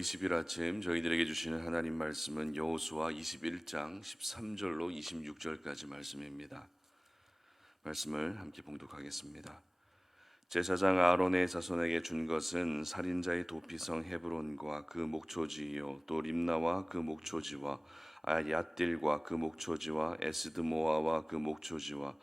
20일 아침 저희들에게 주시는 하나님 말씀은 여호수아 21장 13절로 26절까지 말씀입니다. 말씀을 함께 봉독하겠습니다. 제사장 아론의 자손에게 준 것은 살인자의 도피성 헤브론과 그 목초지요, 또 림나와 그 목초지와 아얏딜과 그 목초지와 에스드모아와 그 목초지와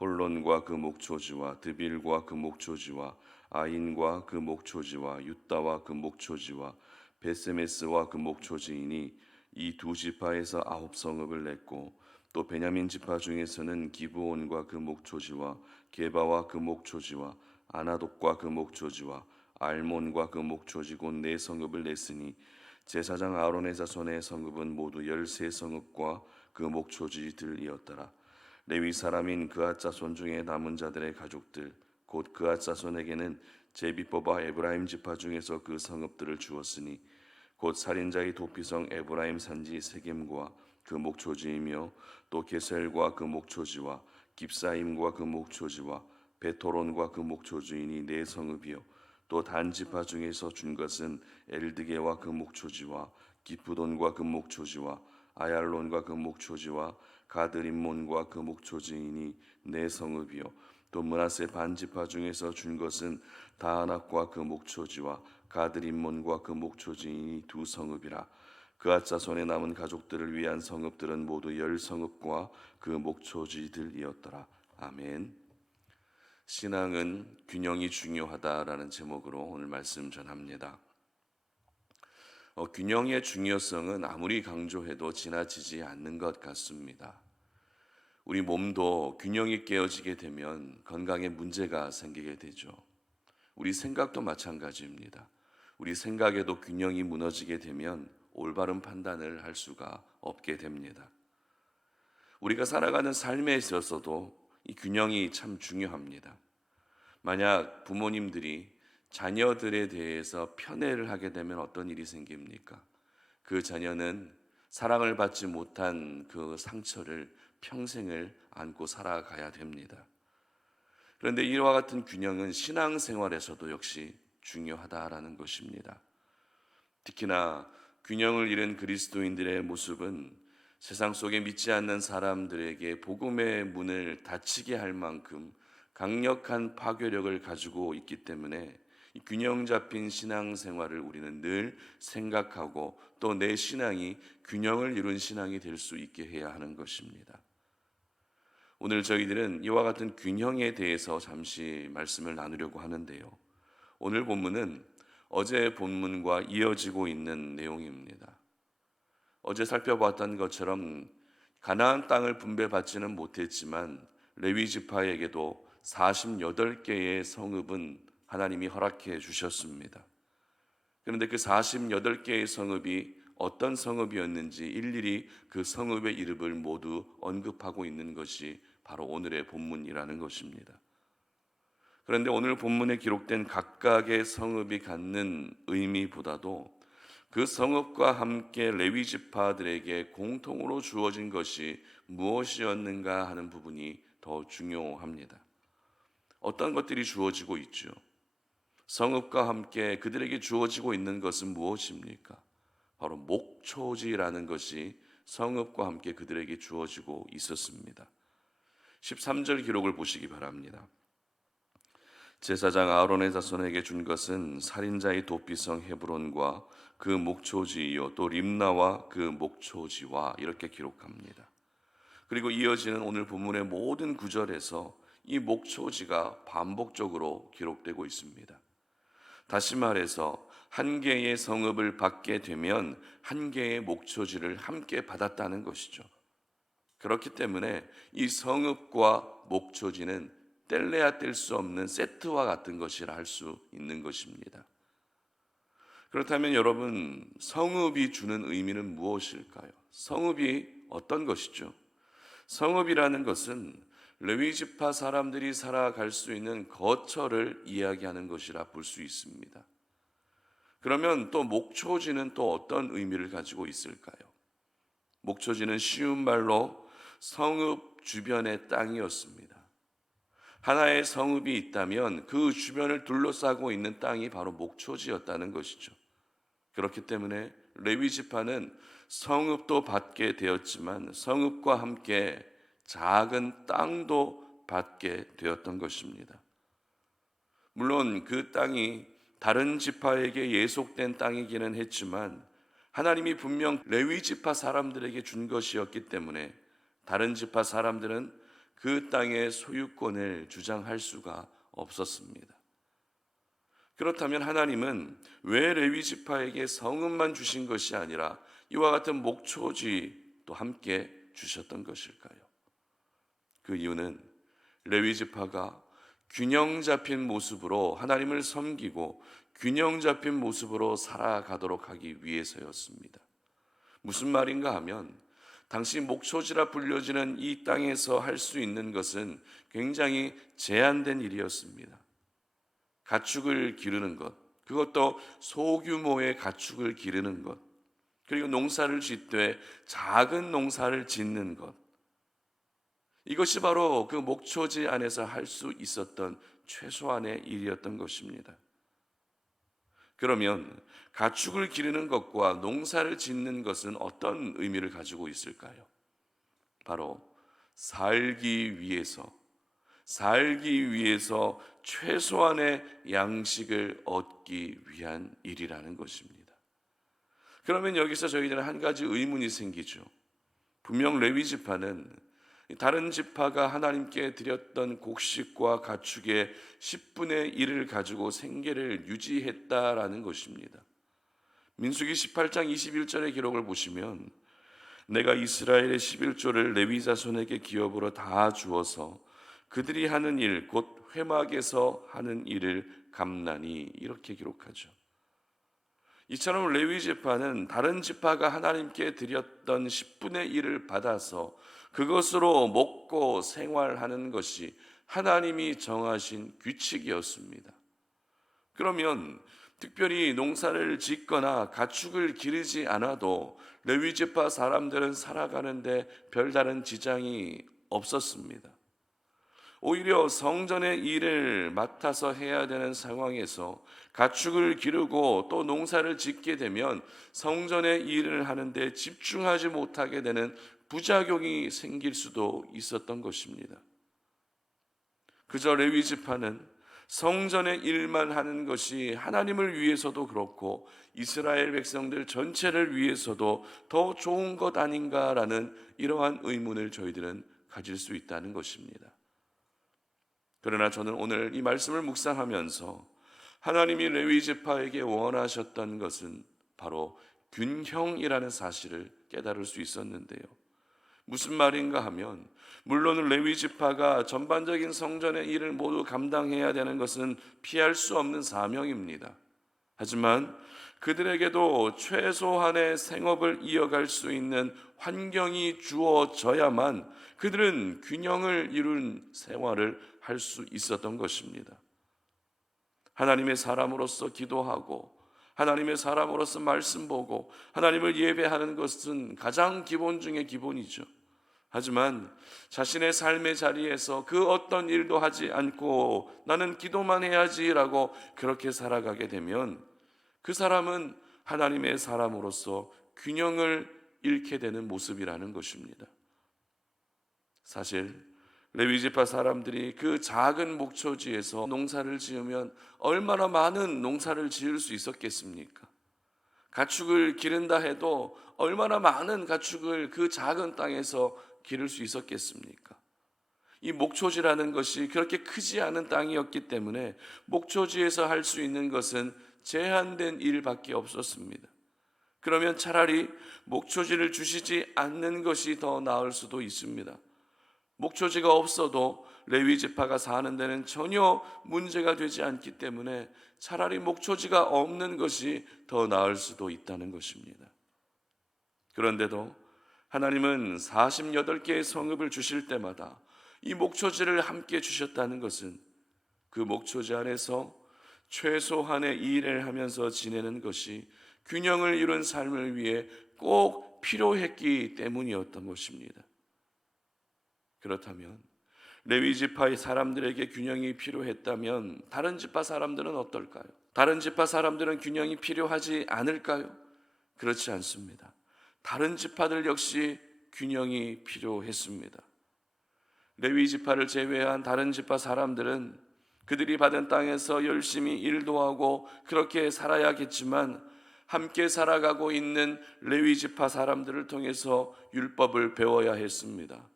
홀론과 그 목초지와 드빌과 그 목초지와 아인과 그 목초지와 윳다와 그 목초지와 베세메스와 그 목초지이니 이 두 지파에서 9성읍을 냈고, 또 베냐민 지파 중에서는 기브온과 그 목초지와 게바와 그 목초지와 아나독과 그 목초지와 알몬과 그 목초지 곧 4성읍을 냈으니 제사장 아론의 자손의 성읍은 모두 13성읍과 그 목초지들이었더라. 레위 사람인 그앗 자손 중에 남은 자들의 가족들 곧 그앗 자손에게는 제비 뽑아 에브라임 지파 중에서 그 성읍들을 주었으니 곧 살인자의 도피성 에브라임 산지 세겜과 그 목초지이며, 또 게셀과 그 목초지와 깁사임과 그 목초지와 베토론과 그 목초지이니 4성읍이요, 또 단 지파 중에서 준 것은 엘드게와 그 목초지와 기프돈과 그 목초지와 아얄론과 그 목초지와 가드림몬과 그 목초지이니 4성읍이요, 또 므낫세 반지파 중에서 준 것은 다하낙과 그 목초지와 가드림몬과 그 목초지이니 2성읍이라. 그앗 자손에 남은 가족들을 위한 성읍들은 모두 10성읍과 그 목초지들이었더라. 아멘. 신앙은 균형이 중요하다라는 제목으로 오늘 말씀 전합니다. 균형의 중요성은 아무리 강조해도 지나치지 않는 것 같습니다. 우리 몸도 균형이 깨어지게 되면 건강에 문제가 생기게 되죠. 우리 생각도 마찬가지입니다. 우리 생각에도 균형이 무너지게 되면 올바른 판단을 할 수가 없게 됩니다. 우리가 살아가는 삶에 있어서도 이 균형이 참 중요합니다. 만약 부모님들이 자녀들에 대해서 편애를 하게 되면 어떤 일이 생깁니까? 그 자녀는 사랑을 받지 못한 그 상처를 평생을 안고 살아가야 됩니다. 그런데 이와 같은 균형은 신앙생활에서도 역시 중요하다라는 것입니다. 특히나 균형을 잃은 그리스도인들의 모습은 세상 속에 믿지 않는 사람들에게 복음의 문을 닫히게 할 만큼 강력한 파괴력을 가지고 있기 때문에 이 균형 잡힌 신앙생활을 우리는 늘 생각하고 또 내 신앙이 균형을 이룬 신앙이 될 수 있게 해야 하는 것입니다. 오늘 저희들은 이와 같은 균형에 대해서 잠시 말씀을 나누려고 하는데요. 오늘 본문은 어제 본문과 이어지고 있는 내용입니다. 어제 살펴봤던 것처럼 가나안 땅을 분배받지는 못했지만 레위 지파에게도 48개의 성읍은 하나님이 허락해 주셨습니다. 그런데 그 48개의 성읍이 어떤 성읍이었는지 일일이 그 성읍의 이름을 모두 언급하고 있는 것이 바로 오늘의 본문이라는 것입니다. 그런데 오늘 본문에 기록된 각각의 성읍이 갖는 의미보다도 그 성읍과 함께 레위 지파들에게 공통으로 주어진 것이 무엇이었는가 하는 부분이 더 중요합니다. 어떤 것들이 주어지고 있죠? 성읍과 함께 그들에게 주어지고 있는 것은 무엇입니까? 바로 목초지라는 것이 성읍과 함께 그들에게 주어지고 있었습니다. 13절 기록을 보시기 바랍니다. 제사장 아론의 자손에게 준 것은 살인자의 도피성 헤브론과 그 목초지요, 또 림나와 그 목초지와 이렇게 기록합니다. 그리고 이어지는 오늘 본문의 모든 구절에서 이 목초지가 반복적으로 기록되고 있습니다. 다시 말해서 한 개의 성읍을 받게 되면 한 개의 목초지를 함께 받았다는 것이죠. 그렇기 때문에 이 성읍과 목초지는 뗄래야 뗄 수 없는 세트와 같은 것이라 할 수 있는 것입니다. 그렇다면 여러분, 성읍이 주는 의미는 무엇일까요? 성읍이 어떤 것이죠? 성읍이라는 것은 레위 지파 사람들이 살아갈 수 있는 거처를 이야기하는 것이라 볼 수 있습니다. 그러면 또 목초지는 또 어떤 의미를 가지고 있을까요? 목초지는 쉬운 말로 성읍 주변의 땅이었습니다. 하나의 성읍이 있다면 그 주변을 둘러싸고 있는 땅이 바로 목초지였다는 것이죠. 그렇기 때문에 레위 지파는 성읍도 받게 되었지만 성읍과 함께 작은 땅도 받게 되었던 것입니다. 물론 그 땅이 다른 지파에게 예속된 땅이기는 했지만 하나님이 분명 레위 지파 사람들에게 준 것이었기 때문에 다른 지파 사람들은 그 땅의 소유권을 주장할 수가 없었습니다. 그렇다면 하나님은 왜 레위 지파에게 성읍만 주신 것이 아니라 이와 같은 목초지도 함께 주셨던 것일까요? 그 이유는 레위 지파가 균형 잡힌 모습으로 하나님을 섬기고 균형 잡힌 모습으로 살아가도록 하기 위해서였습니다. 무슨 말인가 하면 당시 목초지라 불려지는 이 땅에서 할 수 있는 것은 굉장히 제한된 일이었습니다. 가축을 기르는 것, 그것도 소규모의 가축을 기르는 것, 그리고 농사를 짓되 작은 농사를 짓는 것, 이것이 바로 그 목초지 안에서 할 수 있었던 최소한의 일이었던 것입니다. 그러면 가축을 기르는 것과 농사를 짓는 것은 어떤 의미를 가지고 있을까요? 바로 살기 위해서 최소한의 양식을 얻기 위한 일이라는 것입니다. 그러면 여기서 저희들은 한 가지 의문이 생기죠. 분명 레위 지파는 다른 지파가 하나님께 드렸던 곡식과 가축의 10분의 1을 가지고 생계를 유지했다라는 것입니다. 민수기 18장 21절의 기록을 보시면 내가 이스라엘의 11조를 레위 자손에게 기업으로 다 주어서 그들이 하는 일 곧 회막에서 하는 일을 감나니 이렇게 기록하죠. 이처럼 레위 지파는 다른 지파가 하나님께 드렸던 10분의 1을 받아서 그것으로 먹고 생활하는 것이 하나님이 정하신 규칙이었습니다. 그러면 특별히 농사를 짓거나 가축을 기르지 않아도 레위 지파 사람들은 살아가는데 별다른 지장이 없었습니다. 오히려 성전의 일을 맡아서 해야 되는 상황에서 가축을 기르고 또 농사를 짓게 되면 성전의 일을 하는데 집중하지 못하게 되는 부작용이 생길 수도 있었던 것입니다. 그저 레위 지파는 성전의 일만 하는 것이 하나님을 위해서도 그렇고 이스라엘 백성들 전체를 위해서도 더 좋은 것 아닌가라는 이러한 의문을 저희들은 가질 수 있다는 것입니다. 그러나 저는 오늘 이 말씀을 묵상하면서 하나님이 레위 지파에게 원하셨던 것은 바로 균형이라는 사실을 깨달을 수 있었는데요. 무슨 말인가 하면 물론 레위 지파가 전반적인 성전의 일을 모두 감당해야 되는 것은 피할 수 없는 사명입니다. 하지만 그들에게도 최소한의 생업을 이어갈 수 있는 환경이 주어져야만 그들은 균형을 이룬 생활을 할 수 있었던 것입니다. 하나님의 사람으로서 기도하고 하나님의 사람으로서 말씀 보고 하나님을 예배하는 것은 가장 기본 중의 기본이죠. 하지만 자신의 삶의 자리에서 그 어떤 일도 하지 않고 나는 기도만 해야지라고 그렇게 살아가게 되면 그 사람은 하나님의 사람으로서 균형을 잃게 되는 모습이라는 것입니다. 사실 레위 지파 사람들이 그 작은 목초지에서 농사를 지으면 얼마나 많은 농사를 지을 수 있었겠습니까? 가축을 기른다 해도 얼마나 많은 가축을 그 작은 땅에서 기를 수 있었겠습니까? 이 목초지라는 것이 그렇게 크지 않은 땅이었기 때문에 목초지에서 할 수 있는 것은 제한된 일밖에 없었습니다. 그러면 차라리 목초지를 주시지 않는 것이 더 나을 수도 있습니다. 목초지가 없어도 레위 지파가 사는 데는 전혀 문제가 되지 않기 때문에 차라리 목초지가 없는 것이 더 나을 수도 있다는 것입니다. 그런데도 하나님은 48개의 성읍을 주실 때마다 이 목초지를 함께 주셨다는 것은 그 목초지 안에서 최소한의 일을 하면서 지내는 것이 균형을 이룬 삶을 위해 꼭 필요했기 때문이었던 것입니다. 그렇다면 레위 지파의 사람들에게 균형이 필요했다면 다른 지파 사람들은 어떨까요? 다른 지파 사람들은 균형이 필요하지 않을까요? 그렇지 않습니다. 다른 지파들 역시 균형이 필요했습니다. 레위 지파를 제외한 다른 지파 사람들은 그들이 받은 땅에서 열심히 일도 하고 그렇게 살아야겠지만 함께 살아가고 있는 레위 지파 사람들을 통해서 율법을 배워야 했습니다.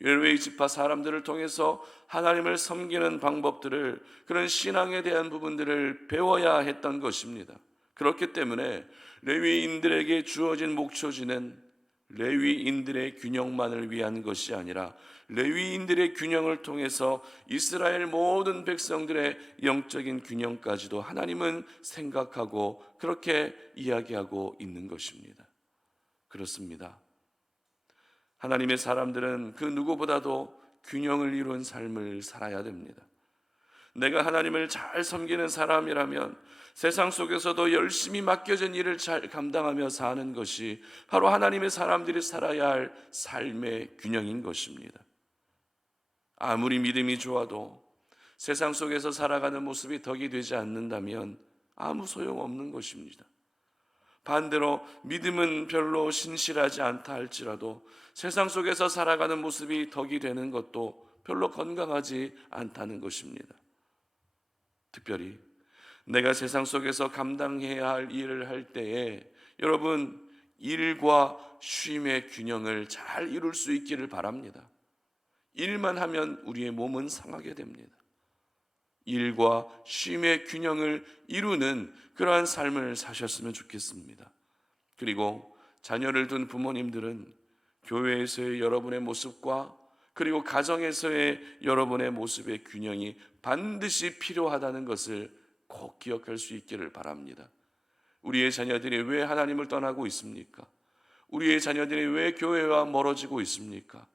레위 지파 사람들을 통해서 하나님을 섬기는 방법들을, 그런 신앙에 대한 부분들을 배워야 했던 것입니다. 그렇기 때문에 레위인들에게 주어진 목초지는 레위인들의 균형만을 위한 것이 아니라 레위인들의 균형을 통해서 이스라엘 모든 백성들의 영적인 균형까지도 하나님은 생각하고 그렇게 이야기하고 있는 것입니다. 그렇습니다. 하나님의 사람들은 그 누구보다도 균형을 이룬 삶을 살아야 됩니다. 내가 하나님을 잘 섬기는 사람이라면 세상 속에서도 열심히 맡겨진 일을 잘 감당하며 사는 것이 바로 하나님의 사람들이 살아야 할 삶의 균형인 것입니다. 아무리 믿음이 좋아도 세상 속에서 살아가는 모습이 덕이 되지 않는다면 아무 소용없는 것입니다. 반대로 믿음은 별로 신실하지 않다 할지라도 세상 속에서 살아가는 모습이 덕이 되는 것도 별로 건강하지 않다는 것입니다. 특별히 내가 세상 속에서 감당해야 할 일을 할 때에 여러분, 일과 쉼의 균형을 잘 이룰 수 있기를 바랍니다. 일만 하면 우리의 몸은 상하게 됩니다. 일과 쉼의 균형을 이루는 그러한 삶을 사셨으면 좋겠습니다. 그리고 자녀를 둔 부모님들은 교회에서의 여러분의 모습과 그리고 가정에서의 여러분의 모습의 균형이 반드시 필요하다는 것을 꼭 기억할 수 있기를 바랍니다. 우리의 자녀들이 왜 하나님을 떠나고 있습니까? 우리의 자녀들이 왜 교회와 멀어지고 있습니까?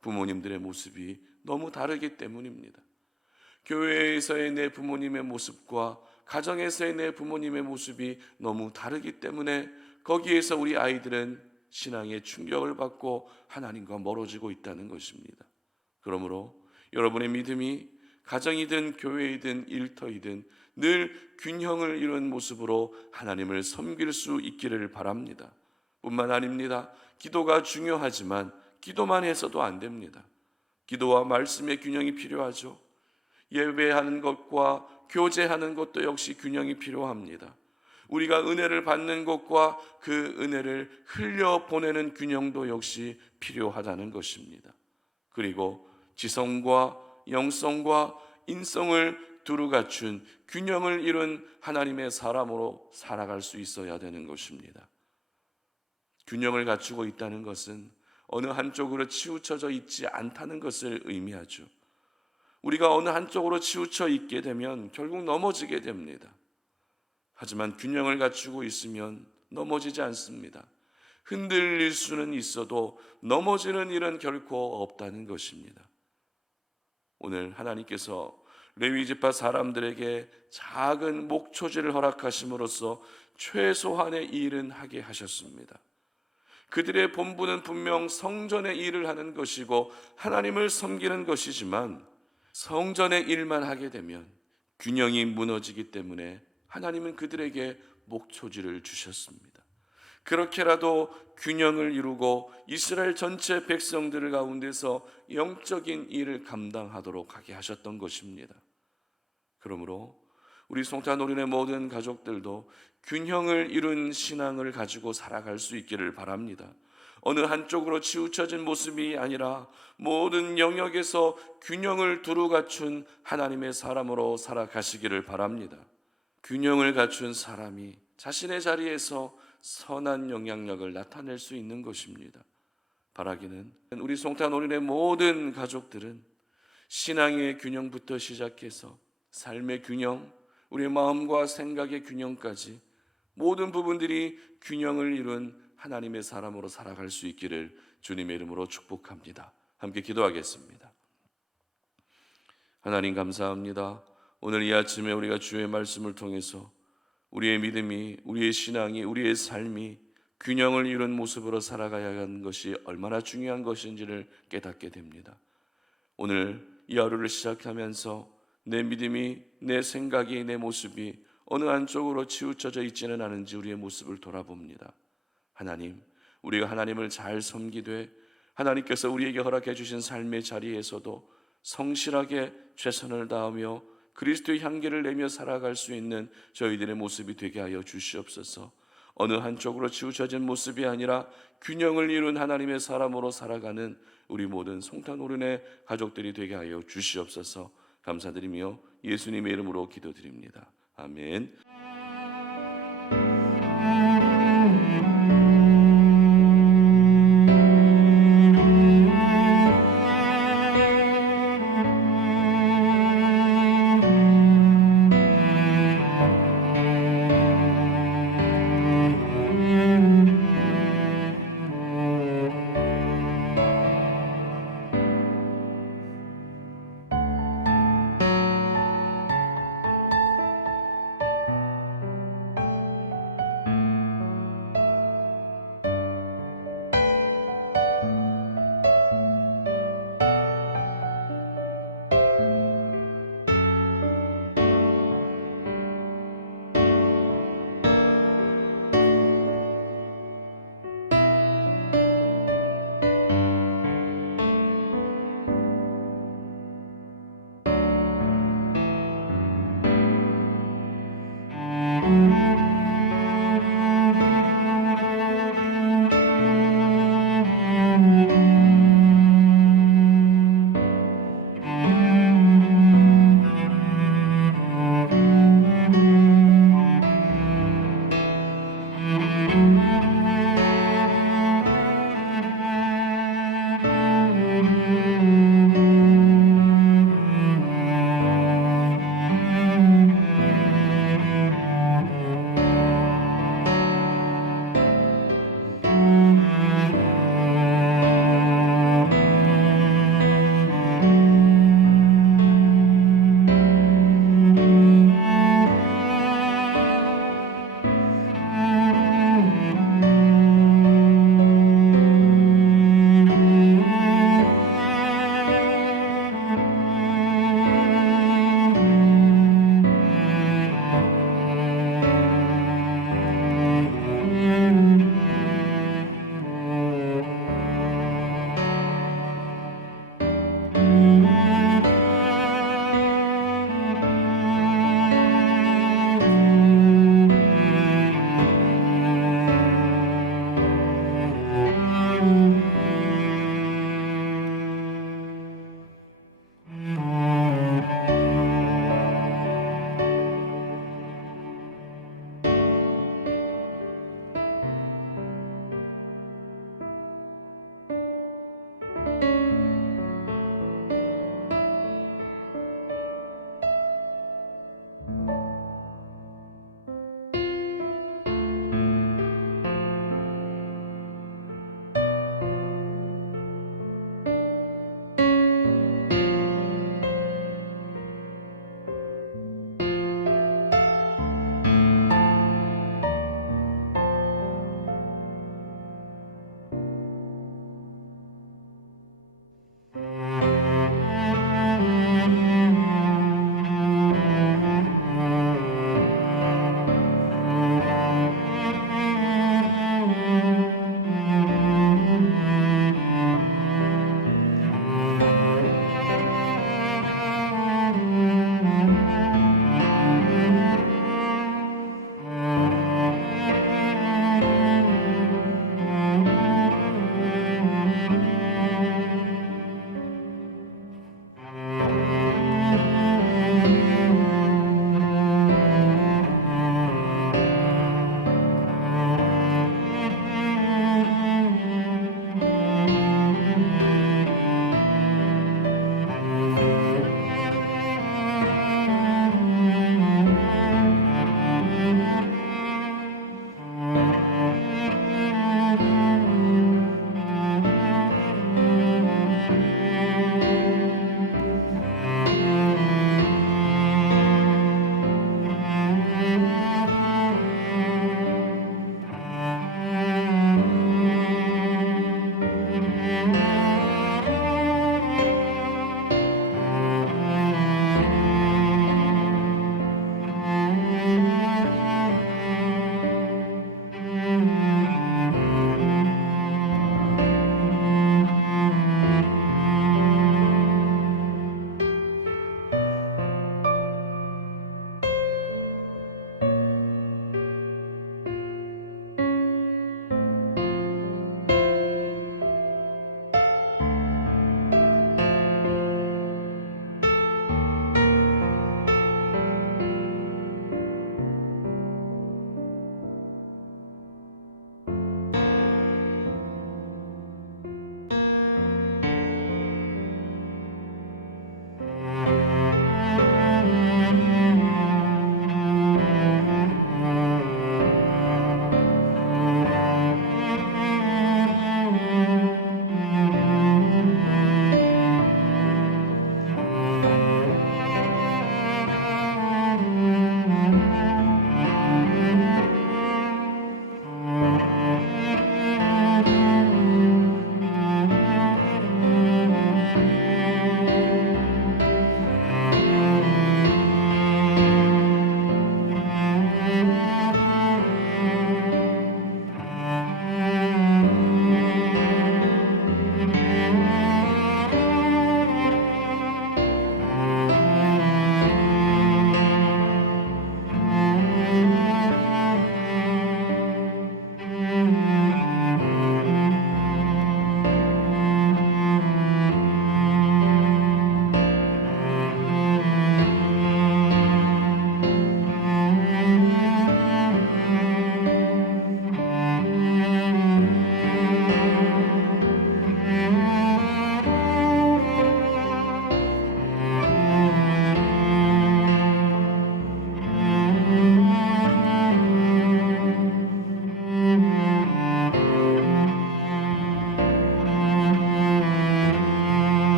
부모님들의 모습이 너무 다르기 때문입니다. 교회에서의 내 부모님의 모습과 가정에서의 내 부모님의 모습이 너무 다르기 때문에 거기에서 우리 아이들은 신앙의 충격을 받고 하나님과 멀어지고 있다는 것입니다. 그러므로 여러분의 믿음이 가정이든 교회이든 일터이든 늘 균형을 이룬 모습으로 하나님을 섬길 수 있기를 바랍니다. 뿐만 아닙니다. 기도가 중요하지만 기도만 해서도 안 됩니다. 기도와 말씀의 균형이 필요하죠. 예배하는 것과 교제하는 것도 역시 균형이 필요합니다. 우리가 은혜를 받는 것과 그 은혜를 흘려보내는 균형도 역시 필요하다는 것입니다. 그리고 지성과 영성과 인성을 두루 갖춘 균형을 이룬 하나님의 사람으로 살아갈 수 있어야 되는 것입니다. 균형을 갖추고 있다는 것은 어느 한쪽으로 치우쳐져 있지 않다는 것을 의미하죠. 우리가 어느 한쪽으로 치우쳐 있게 되면 결국 넘어지게 됩니다. 하지만 균형을 갖추고 있으면 넘어지지 않습니다. 흔들릴 수는 있어도 넘어지는 일은 결코 없다는 것입니다. 오늘 하나님께서 레위 지파 사람들에게 작은 목초지를 허락하심으로써 최소한의 일은 하게 하셨습니다. 그들의 본분은 분명 성전의 일을 하는 것이고 하나님을 섬기는 것이지만 성전의 일만 하게 되면 균형이 무너지기 때문에 하나님은 그들에게 목초지를 주셨습니다. 그렇게라도 균형을 이루고 이스라엘 전체 백성들 가운데서 영적인 일을 감당하도록 하게 하셨던 것입니다. 그러므로 우리 송탄오륜의 모든 가족들도 균형을 이룬 신앙을 가지고 살아갈 수 있기를 바랍니다. 어느 한쪽으로 치우쳐진 모습이 아니라 모든 영역에서 균형을 두루 갖춘 하나님의 사람으로 살아가시기를 바랍니다. 균형을 갖춘 사람이 자신의 자리에서 선한 영향력을 나타낼 수 있는 것입니다. 바라기는 우리 송탄오륜의 모든 가족들은 신앙의 균형부터 시작해서 삶의 균형, 우리의 마음과 생각의 균형까지 모든 부분들이 균형을 이룬 하나님의 사람으로 살아갈 수 있기를 주님의 이름으로 축복합니다. 함께 기도하겠습니다. 하나님 감사합니다. 오늘 이 아침에 우리가 주의 말씀을 통해서 우리의 믿음이, 우리의 신앙이, 우리의 삶이 균형을 이룬 모습으로 살아가야 하는 것이 얼마나 중요한 것인지를 깨닫게 됩니다. 오늘 이 하루를 시작하면서 내 믿음이, 내 생각이, 내 모습이 어느 한쪽으로 치우쳐져 있지는 않은지 우리의 모습을 돌아봅니다. 하나님, 우리가 하나님을 잘 섬기되 하나님께서 우리에게 허락해 주신 삶의 자리에서도 성실하게 최선을 다하며 그리스도의 향기를 내며 살아갈 수 있는 저희들의 모습이 되게 하여 주시옵소서. 어느 한쪽으로 치우쳐진 모습이 아니라 균형을 이룬 하나님의 사람으로 살아가는 우리 모든 송탄오른의 가족들이 되게 하여 주시옵소서. 감사드리며 예수님의 이름으로 기도드립니다. 아멘.